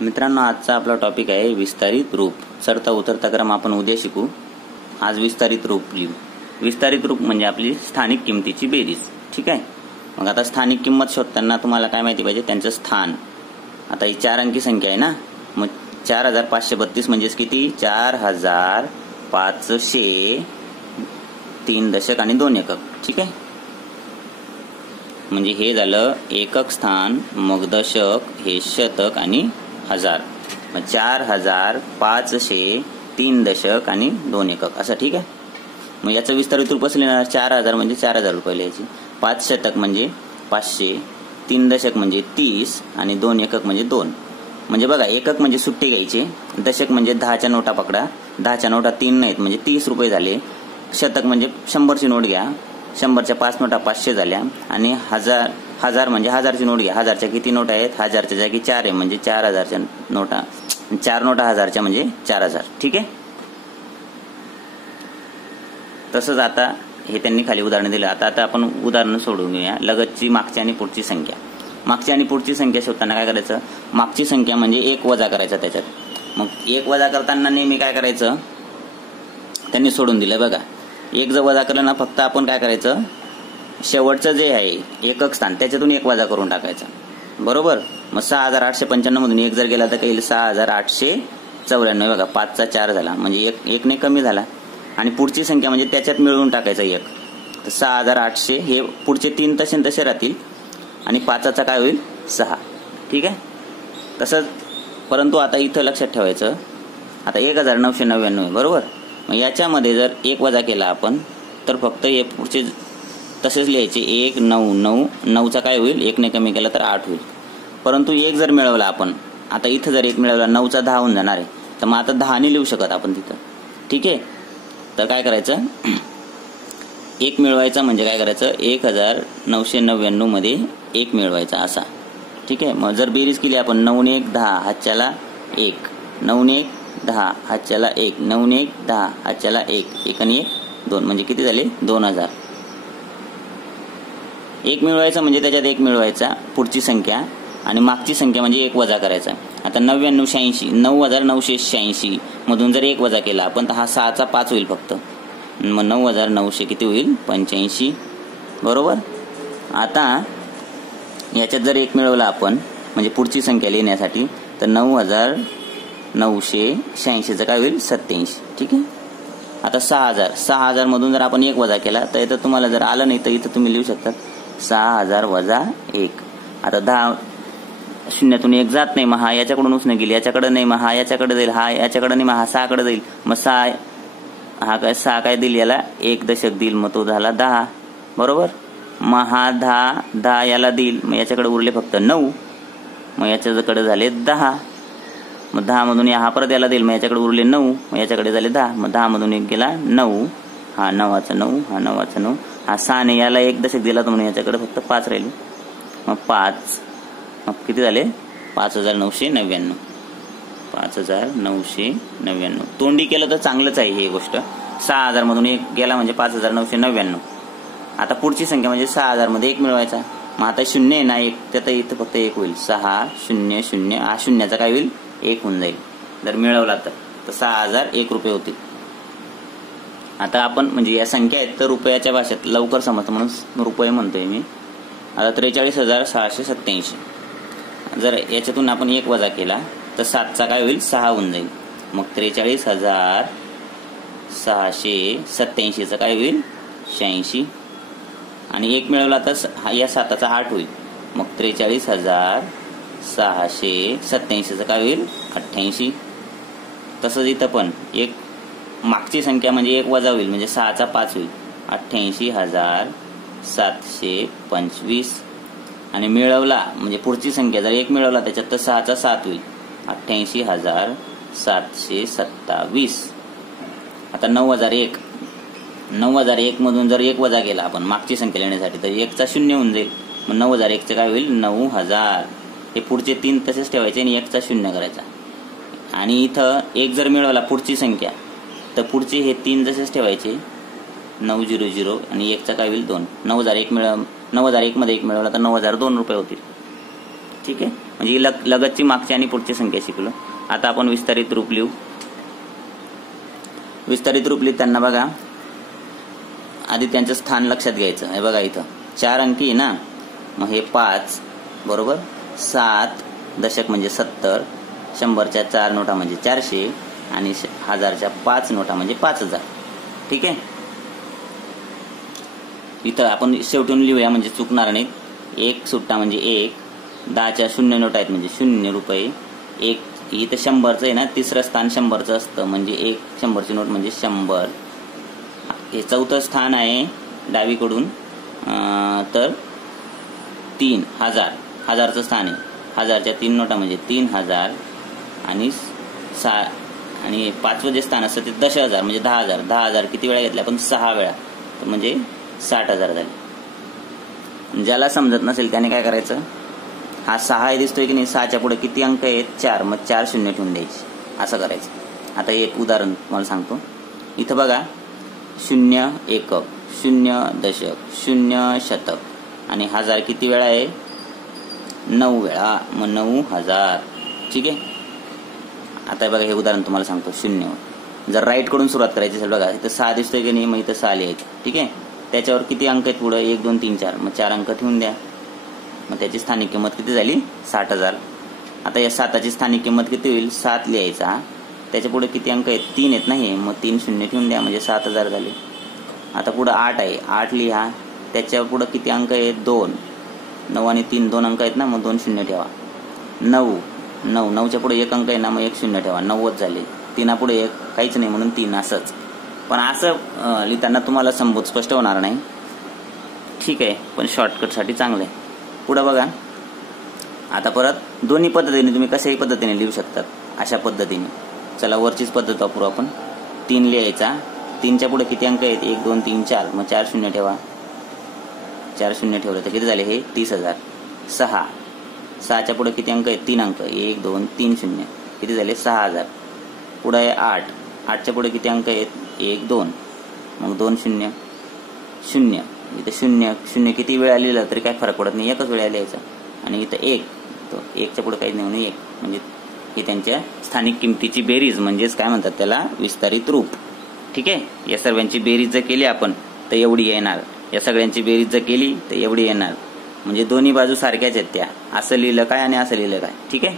मित्रांनो, आजचा आपला टॉपिक आहे विस्तारित रूप. चढता उतरता क्रम आपण उद्या शिकू. आज विस्तारित रूप लिहू. विस्तारित रूप म्हणजे आपली स्थानिक किमतीची बेरीज. ठीक आहे. मग आता स्थानिक किंमत शोधताना तुम्हाला काय माहिती पाहिजे, त्यांचं स्थान. आता ही 4 अंकी संख्या आहे ना, मग 4532 म्हणजेच किती, 4500, 3 दशक आणि 2 एकक. ठीक आहे. म्हणजे हे झालं एकक स्थान, मग दशक, हे शतक आणि हजार. मग 4500, 3 दशक आणि 2 एकक असं. ठीक आहे. मग याचं विस्तारित रूप असं लिहिणार, 4000 म्हणजे 4000 रुपये लिहायचे, 5 शतक म्हणजे 500, 3 दशक म्हणजे 30 आणि 2 एकक म्हणजे 2. म्हणजे बघा, एकक म्हणजे सुट्टे घ्यायचे, दशक म्हणजे 10च्या नोटा पकडा, 10च्या नोटा 3 नाहीत म्हणजे 30 रुपये झाले. शतक म्हणजे 100ची नोट घ्या, 100च्या 5 नोटा 500 झाल्या. आणि हजार म्हणजे 1000ची नोट घ्या, 1000च्या किती नोटा आहेत, 1000च्या जागी 4 आहे म्हणजे 4000च्या नोटा, 4 नोटा 1000च्या म्हणजे 4000. ठीक आहे. तसंच आता हे त्यांनी खाली उदाहरण दिलं. आता आपण उदाहरण सोडून घेऊया. लगतची मागची आणि पुढची संख्या. मागची आणि पुढची संख्या शोधताना काय करायचं, मागची संख्या म्हणजे 1 वजा करायचा त्याच्यात. मग 1 वजा करताना नेहमी काय करायचं, त्यांनी सोडून दिलं बघा. 1 जर वजा केलं ना, फक्त आपण काय करायचं, शेवटचं जे आहे एकक स्थान त्याच्यातून 1 वजा करून टाकायचं. बरोबर. मग 6895 मधून 1 जर गेला तर काही 6894. बघा, 5चा 4 झाला म्हणजे 1 ने कमी झाला. आणि पुढची संख्या म्हणजे त्याच्यात मिळवून टाकायचं 1. तर 6800 हे पुढचे 3 तसे राहतील आणि 5चा काय होईल, 6. ठीक आहे. तसंच परंतु आता इथं लक्षात ठेवायचं, आता 1999 आहे. बरोबर. मग याच्यामध्ये जर 1 वजा केला आपण तर फक्त हे पुढचे तसेच लिहायचे. 1999चा काय होईल, 1 ने कमी केला तर 8 होईल. परंतु 1 जर मिळवला आपण, आता इथं जर 1 मिळवला, 9चा 10 होऊन जाणार आहे. तर मग आता 10 ने लिहू शकत आपण तिथं. ठीक आहे. तर काय करायचं, 1 मिळवायचा म्हणजे काय करायचं, 1999 मध्ये 1 मिळवायचा असा. ठीक आहे. मग जर बेरीज केली आपण, 9 ने 1 10 हातच्याला 1, 9 ने 1 10 हातच्याला 1, 9 ने 1 10 हातच्याला 1, 1 आणि 1 2 म्हणजे किती झाले, 2000. 1 मिळवायचा म्हणजे त्याच्यात 1 मिळवायचा पुढची संख्या आणि मागची संख्या म्हणजे 1 वजा करायचा. आता 9986 मधून जर 1 वजा केला आपण तर हा 6चा 5 होईल फक्त. मग 9900 किती होईल, 85. बरोबर. आता याच्यात जर 1 मिळवला आपण म्हणजे पुढची संख्या लिहिण्यासाठी, तर 9986चं काय होईल, 87. ठीक आहे. आता 6000 मधून जर आपण 1 वजा केला तर इथं तुम्हाला जर आलं नाही तर इथं तुम्ही लिहू शकता 6000 वजा 1. आता 10 शून्यातून 1 जात नाही, मग हा याच्याकडून उसने गेली, याच्याकडे नाही, मग हा याच्याकडे जाईल, हा याच्याकडे नाही, मग हा 6कडे जाईल. मग 6 काय देईल याला, 1 दशक देईल, मग तो झाला 10. बरोबर. मग हा 10 याला देईल, मग याच्याकडे उरले फक्त 9, मग याच्याकडे झाले 10. मग 10 मधून हा परत याला देईल, मग याच्याकडे उरले 9, मग याच्याकडे झाले 10. मग 10 मधून 1 गेला 9, हा 9चा 9, हा 9चा 9, हा 6 ने याला 1 दशक दिला तर म्हणून याच्याकडे फक्त 5 राहिले. मग 5, मग किती झाले, 5999. 5999. तोंडी केलं तर चांगलंच आहे ही गोष्ट. 6000 मधून 1 गेला म्हणजे 5999. आता पुढची संख्या म्हणजे 6000 मध्ये 1 मिळवायचा. मग आता 0 आहे ना, 1 त्यात इथं फक्त 1 होईल, 600. हा शून्याचा काय होईल, 1 होऊन जाईल जर मिळवला तर 6001 रुपये होतील. आता आपण म्हणजे या संख्या आहेत तर रुपयाच्या भाषेत लवकर समजतं म्हणून रुपये म्हणतोय मी. आता 43687. जर याच्यातून आपण 1 वजा केला तर 7चा काय होईल, 6 होऊन जाईल. मग 43687चं काय होईल, 86. आणि 1 मिळवला तर या 7चा 8 होईल. मग 43687चं काय होईल, 88. तसंच इथं पण एक मागची संख्या म्हणजे 1 वजा होईल म्हणजे 6चा 5 होईल, 88725. आणि मिळवला म्हणजे पुढची संख्या जर 1 मिळवला त्याच्यात तर 6चा 7 होईल, 88727. आता 9001 मधून जर 1 वजा केला आपण मागची संख्या लिहिण्यासाठी तर 1चा 0 होऊन जाईल. मग 9001चं काय होईल, 9000. हे पुढचे 3 तसेच ठेवायचे आणि 1चा 0 करायचा. आणि इथं 1 जर मिळवला पुढची संख्या तर पुढचे हे 3 तसेच ठेवायचे, 900 आणि 1चा काय होईल, 2. 9001 मध्ये 1 मिळवला तर 9002 रुपये होतील. ठीक आहे. म्हणजे लगतची मागची आणि पुढची संख्या शिकलो. आता आपण विस्तारित रूप लिहू. विस्तारित रूप लिहिताना बघा आधी त्यांचं स्थान लक्षात घ्यायचं. हे बघा इथं 4 अंकी आहे ना, मग हे 5 बरोबर, 7 दशक म्हणजे 70, 100च्या 4 नोटा म्हणजे 400 आणि 1000च्या 5 नोटा म्हणजे 5000. ठीक आहे. इथं आपण शेवटून लिहूया म्हणजे चुकणार नाही. 1 सुट्टा म्हणजे 1, 10च्या 0 नोटा आहेत म्हणजे 0 रुपये. 1 इथं 100चं आहे ना, तिसरं स्थान 100चं असतं म्हणजे 1 100ची नोट म्हणजे 100. हे चौथं स्थान आहे डावीकडून, तर 3000, 1000चं स्थान आहे. 1000च्या 3 नोटा म्हणजे 3000 आणि 5वं जे स्थान असतं ते 10,000 म्हणजे 10,000. 10,000 किती वेळा घेतले आपण? 6 वेळा, म्हणजे 60,000 झाले. ज्याला समजत नसेल त्याने काय करायचं, हा 6 दिसतोय की नाही, 6च्या पुढे किती अंक आहेत? 4, मग 4 शून्य ठेवून द्यायचे, असं करायचं. आता एक उदाहरण तुम्हाला सांगतो. इथं बघा 0 एकक, 0 दशक, 0 शतक आणि 1000 किती वेळा आहे? 9 वेळा, मग 9,000. ठीक आहे. आता बघा हे उदाहरण तुम्हाला सांगतो. 0 जर राईट कडून सुरुवात करायची असेल, बघा इथं 6 दिसतोय की नाही, मग इथं 6 लिहायचे. ठीक आहे. त्याच्यावर किती अंक आहेत पुढे? 1 2 3 4, मग 4 अंक ठेवून द्या. मग त्याची स्थानिक किंमत किती झाली? 60,000. आता या 7ची स्थानिक किंमत किती होईल? 7 लिहायचा. त्याच्या पुढे किती अंक आहेत? 3 आहेत नाही, मग 3 शून्य ठेवून द्या म्हणजे 7,000 झाले. आता पुढे 8 आहे, 8 लिहा. त्याच्या पुढे किती अंक आहेत? 2. 9 आणि 3 2 अंक आहेत ना, मग 2 शून्य ठेवा. 9 9च्या पुढे 1 अंक आहे ना, मग 1 शून्य ठेवा. 90 झाले. 3 पुढे 1 काहीच नाही म्हणून 3 असंच. पण असं लिहिताना तुम्हाला संबोध स्पष्ट होणार नाही. ठीक आहे, पण शॉर्टकटसाठी चांगलं आहे. पुढे बघा आता परत दोन्ही पद्धतीने तुम्ही कशाही पद्धतीने लिहू शकतात. अशा पद्धतीने चला वरचीच पद्धत वापरू आपण. 3 लिहायचा. 3च्या पुढे किती अंक आहेत? 1 2 3 4, मग 4 शून्य ठेवा. 4 शून्य ठेवलं तर किती झाले? हे 30,000. 6च्या पुढे किती अंक आहेत? 3 अंक, 1 2 3 शून्य, किती झाले? 6,000. पुढे आहे 8च्या पुढे किती अंक आहेत? 1 2, मग 2 शून्य 0. इथं 0 किती वेळा लिहिलं तरी काय फरक पडत नाही, एकच वेळा लिहायचा. आणि इथं 1, तो 1च्या पुढे काहीच नाही म्हणून 1, म्हणजे ही त्यांच्या स्थानिक किमतीची बेरीज, म्हणजेच काय म्हणतात त्याला? विस्तारित रूप. ठीक आहे. या सर्वांची बेरीज जर केली आपण तर एवढी येणार. या सगळ्यांची बेरीज जर केली तर एवढी येणार. म्हणजे दोन्ही बाजू सारख्याच आहेत त्या. असं लिहिलं काय आणि असं लिहिलं काय. ठीक आहे.